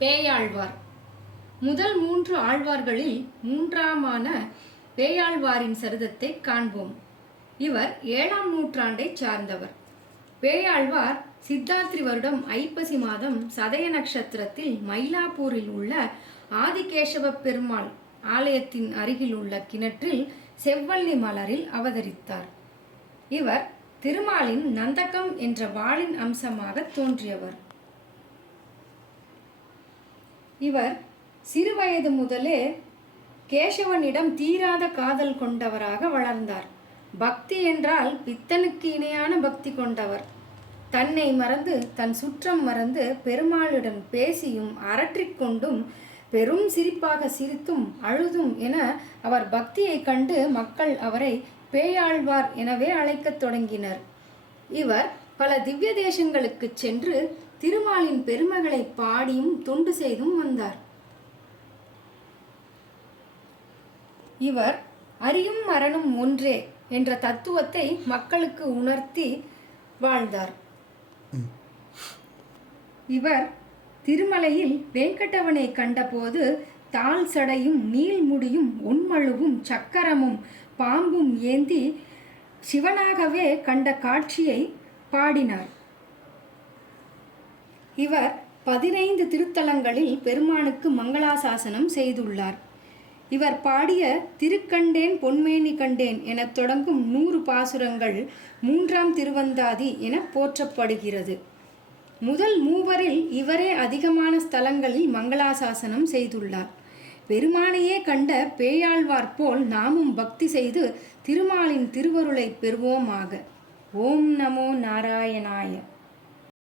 பேயாழ்வார். முதல் 3 ஆழ்வார்களில் 3ஆமான பேயாழ்வாரின் சரிதத்தை காண்போம். இவர் 7ஆம் நூற்றாண்டைச் சார்ந்தவர். பேயாழ்வார் சித்தாத்திரி வருடம் ஐப்பசி மாதம் சதய நட்சத்திரத்தில் மயிலாப்பூரில் உள்ள ஆதிகேசவ பெருமாள் ஆலயத்தின் அருகில் உள்ள கிணற்றில் செவ்வள்ளி மலரில் அவதரித்தார். இவர் திருமாலின் நந்தகம் என்ற வாளின் அம்சமாக தோன்றியவர். இவர் சிறுவயது முதலே கேசவனிடம் தீராத காதல் கொண்டவராக வளர்ந்தார். பக்தி என்றால் பித்தனுக்கு இணையான பக்தி கொண்டவர். தன்னை மறந்து தன் சுற்றம் மறந்து பெருமாளுடன் பேசியும் அரற்றிக்கொண்டும் பெரும் சிரிப்பாக சிரித்தும் அழுதும் என அவர் பக்தியை கண்டு மக்கள் அவரை பேயாழ்வார் எனவே அழைக்கத் தொடங்கினர். இவர் பல திவ்ய தேசங்களுக்கு சென்று திருமாலின் பெருமைகளை பாடியும் தொண்டு செய்தும் வந்தார். இவர் அறியும் மரணம் ஒன்றே என்ற தத்துவத்தை மக்களுக்கு உணர்த்தி வாழ்ந்தார். இவர் திருமலையில் வெங்கடவனை கண்டபோது தாழ் சடையும் நீள்முடியும் ஒன்மழுவும் சக்கரமும் பாம்பும் ஏந்தி சிவனாகவே கண்ட காட்சியை பாடினார். இவர் 15 திருத்தலங்களில் பெருமானுக்கு மங்களாசாசனம் செய்துள்ளார். இவர் பாடிய திருக்கண்டேன் பொன்மேனி கண்டேன் என தொடங்கும் 100 பாசுரங்கள் 3ஆம் திருவந்தாதி என போற்றப்படுகிறது. முதல் மூவரில் இவரே அதிகமான ஸ்தலங்களில் மங்களாசாசனம் செய்துள்ளார். பெருமானையே கண்ட பேயாழ்வார் போல் நாமும் பக்தி செய்து திருமாலின் திருவருளை பெறுவோமாக. ஓம் நமோ நாராயணாய.